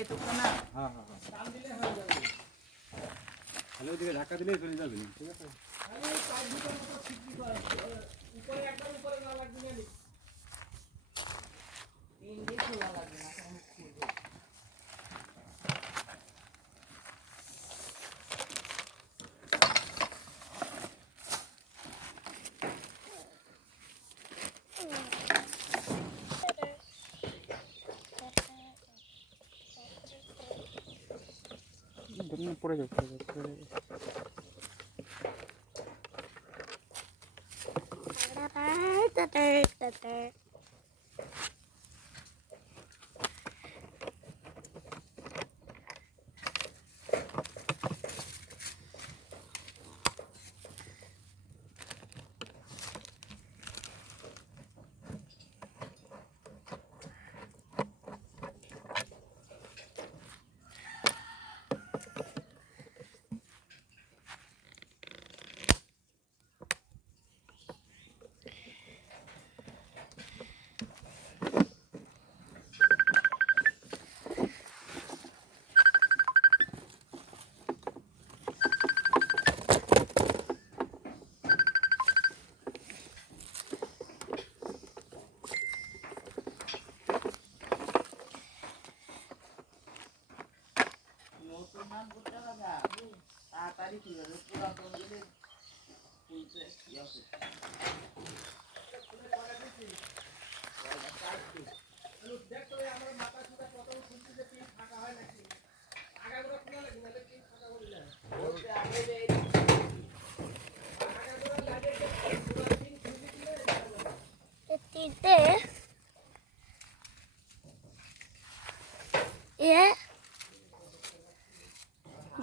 এটুকু না হ্যাঁ হ্যালো দিকে ধাক্কা দিলে চলে যাবে ঠিক আছে উপরে একদম উপরে না লাগবে না তিন দিন খোলা লাগবে না পড়ে যাবে তাড়াতাড়ি খুলে পুরাতন গেলে খুলতে আছে আমার মাথা সুতা প্রথম খুলতে যে পিন ফাঁকা হয় নাকি আগাগুলো খুলে লাগে না পিন ফাঁকা করে যায় বলতে আগে যে আগাগুলো লাগে পুরো পিন খুলে দিলে তিনটে এ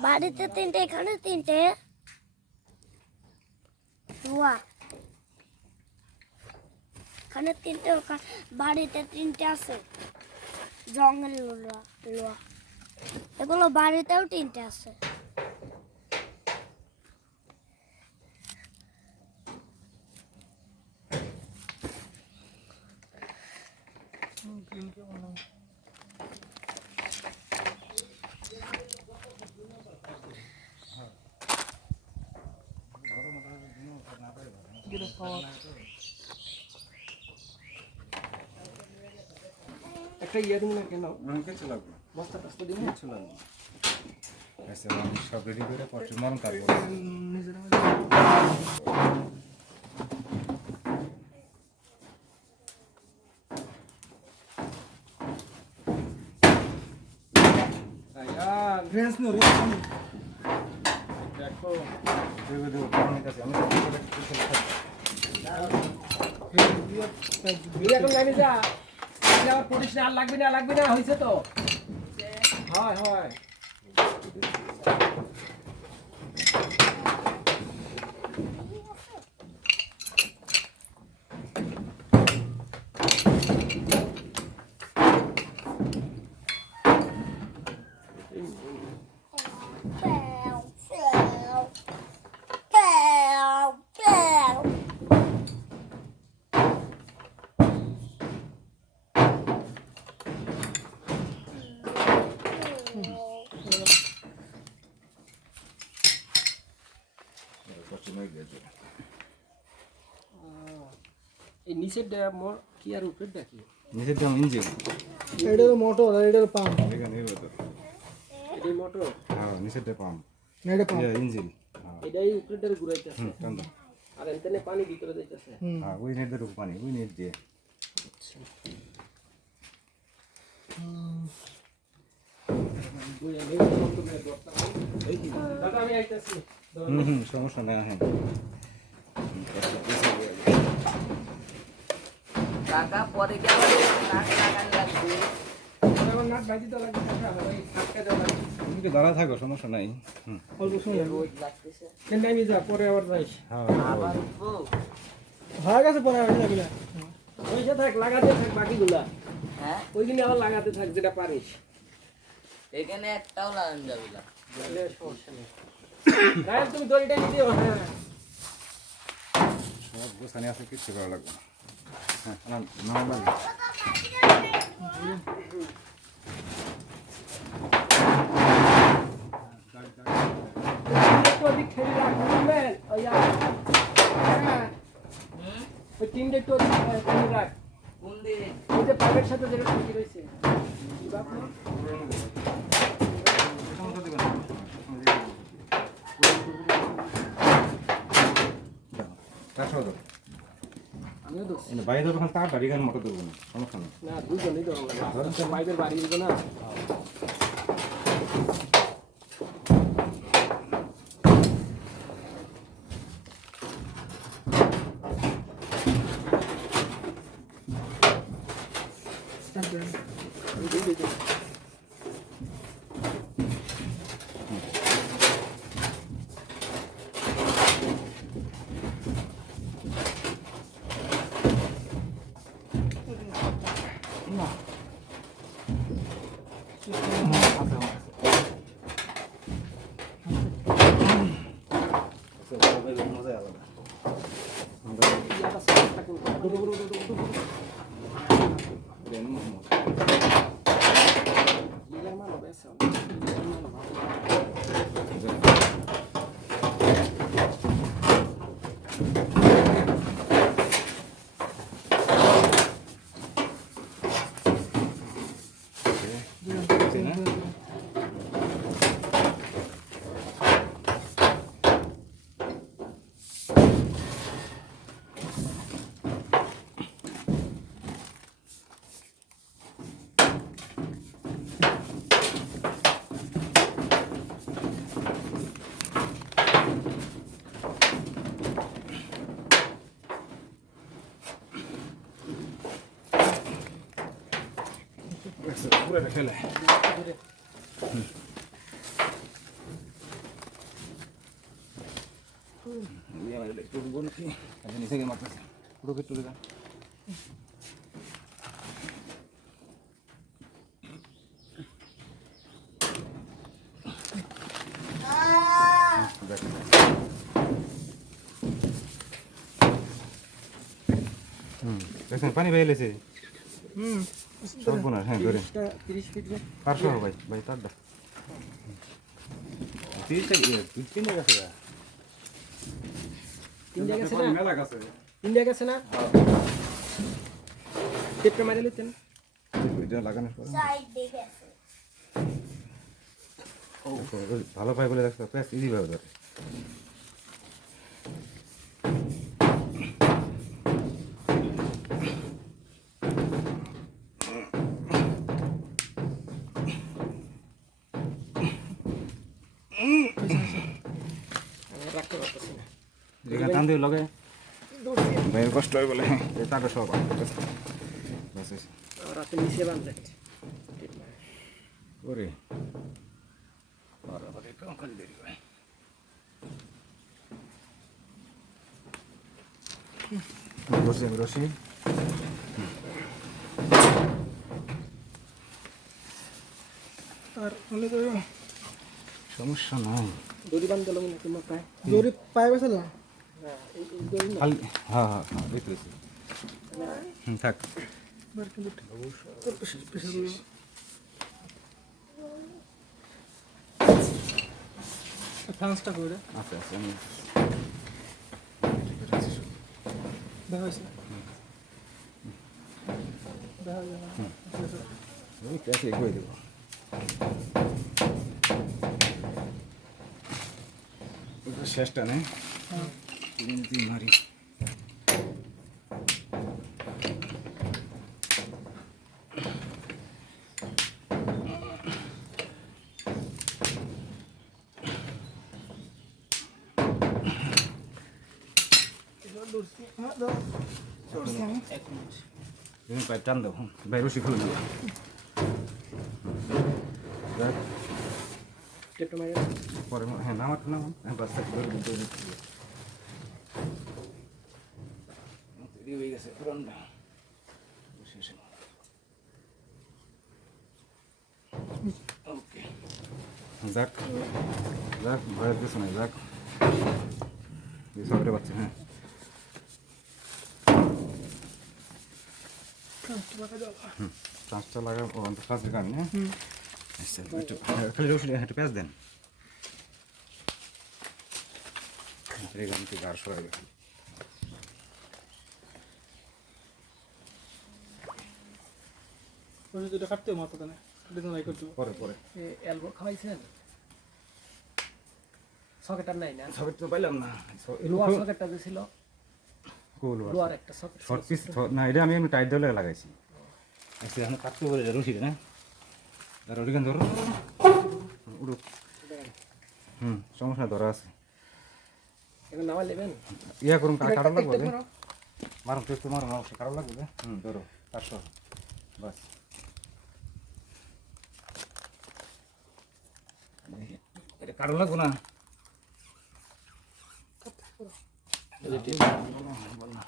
বাড়িতে তিনটে এখানে তিনটে লোয়া এখানে তিনটে বাড়িতে তিনটে আছে জঙ্গল লোয়া লোয়া এগুলো বাড়িতেও তিনটে আছে একটা ইয়ে দিন না কেন কিছু লাগবে বস্তা টাস্তা দিন কিছু লাগবে আচ্ছা আমি সব রেডি করে পড়ছি মরণ থাকবো নিজেরা ফ্রেন্স নো রে দেখো দেবে দেবো পানি কাছে আমি সব করে কিছু এখন জানি যা আমার পুলিশ আর লাগবে না হয়েছে তো হয় হয় এই নিচেরটা মোর কি আর উপরেরটা কি নিচের দাম ইঞ্জিন এটা তো মোটর আর এটা পাম্প এখানে এই তো এটা মোটর হ্যাঁ নিচেরটা পাম্প এটা পাম্প ইঞ্জিন এটাই উপরেরটা ঘুরাইতেছে টান্দা আর এখানে পানি ভিতরে যাইতেছে হ্যাঁ ওই নেট দিয়ে পানি ওই নেট দিয়ে আচ্ছা দাদা আমি আইতাছি সমস্যা নাই হ্যাঁ টাকা পরে কি আবার নাক লাগানো লাগবে আমার নাট বাজি তো লাগবে টাকা ওই ধাক্কা দেওয়া লাগবে তুমি কি দাঁড়া থাকো সমস্যা নাই অল্প সময় রোজ লাগতেছে কেন আমি যা পরে আবার যাইস হ্যাঁ আবার উঠবো হয়ে গেছে পরে আবার যাবি না পয়সা থাক লাগাতে থাক বাকিগুলা হ্যাঁ ওই দিনে আবার লাগাতে থাক যেটা পারিস এখানে একটাও লাগানো যাবে না তাহলে সমস্যা নেই রায় তুমি দড়িটা নিয়ে দিও হ্যাঁ সব গোছানি আছে কিচ্ছু করা লাগবে না হ্যাঁ না লাগে মেশিনটা একটু খুলে রাখ। কোন দিন ওই যে পাইপের সাথে যেটা ঢুকে রয়েছে। আমিও দোষ। বাইরে ধরো তার বাড়ি গান মোটর দেবো না সমস্যা নেই না দুজনেই ধরো না। পাইপের বাড়ি দিব না। মজাই আলাদা পুরো ফেলে নিচে গিয়ে মারতেছে পুরো ফিট তুলে দেখছেন পানি বেরিয়েছে সব না হ্যাঁ ধরে 30 ফিট 400 ভাই ভাই তার দাও 30টা তিন গেছে তিনটা গেছে না মেলা গেছে তিনটা গেছে না টেপটা মারি লইতেন এটা লাগানোর পরে সাইড দেখে আছে ভালো পাই বলে রাখতে প্যাস ইজি ভাবে ধরে রাখতে পারতেছি না যেখানে টান দিয়ে লগে ভাইয়ের কষ্ট হয় বলে তাকে সব রাতে নিচে বাঁধলে ওরে রশি রশি আর হলে তো সমস্যা নাই দড়ি বাঁধতে লাগবে না তোমার পায়ে দড়ি পায়ে গেছে না হ্যাঁ এই দড়ি না খালি হ্যাঁ হ্যাঁ হ্যাঁ দেখতেছি থাক ফ্রান্সটা করে আচ্ছা আচ্ছা আমি দেখা হয়েছে দেখা ওই প্যাসে এগিয়ে দেবো শেষটা নেই মারি পাইপ টান দেবো ভাই রশি খুলে দেবো টেপটা মারি পরে হ্যাঁ নামার নাম হ্যাঁ বাচ্চা হয়ে গেছে পুরানটা ওকে যাক যাক ভয়ের কিছু নাই যাক সবরে বাচ্চা হ্যাঁ ট্রান্সটা লাগা ও কাজ লাগাবি না আচ্ছা একটু খালি রসুন একটু পেঁয়াজ দেন এখান থেকে গাড় সরাবে ওই দুটো কাটতে মাথা দেনে এটা নাই করতে পরে পরে এলবো খাওয়াইছেন সকেটার নাই না সকেট তো পাইলাম না লোয়ার সকেটটা যে ছিল কোল লোয়ার একটা সকেট শর্ট পিস না এটা আমি এমনি টাইট দিয়ে লাগাইছি আচ্ছা এখন কাটতে বলে রশি না আর ওদিকে ধরো উড়ুক সমস্যা ধরা আছে এখন নামা নেবেন ইয়া করুন কাটা লাগবে একটু করো। মারুন তো মারুন অবশ্যই কাটা লাগবে ধরো 500 বাস এটা কাটা লাগবে না বল না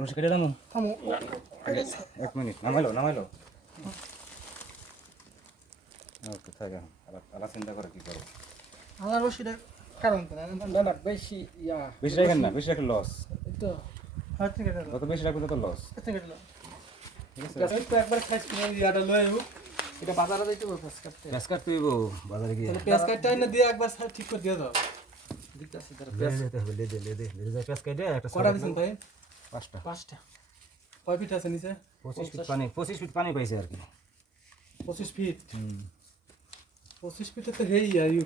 রসি কেটে দাম থামো এক মিনিট নামাইলো কোথায় গেল আলাদা চিন্তা করে কি করো আমার রশিটা কারণ তো না না না বেশি ইয়া বেশি রাখেন না বেশি রাখলে লস তো হাত থেকে কেটে যত বেশি রাখবে তত লস থেকে কেটে ঠিক আছে এই তো একবার সাইজ করে ইয়াটা লয়ে আইবো এটা বাজারে যাইতে হবে ফেস কাটতে গ্যাস কাটতে হইব বাজারে গিয়ে তাহলে পেঁয়াজ কাটটা না দিয়ে একবার ঠিক করে দিয়ে দাও দিতেছি তার লেদে পেঁয়াজ কেটে একটা কটা দিছেন ভাই 5টা 5টা কয় ফিট আছে নিচে 25 ফিট পানি পাইছে আর কি 25 ফিট 25 ফিটে তো হেই আর ইউ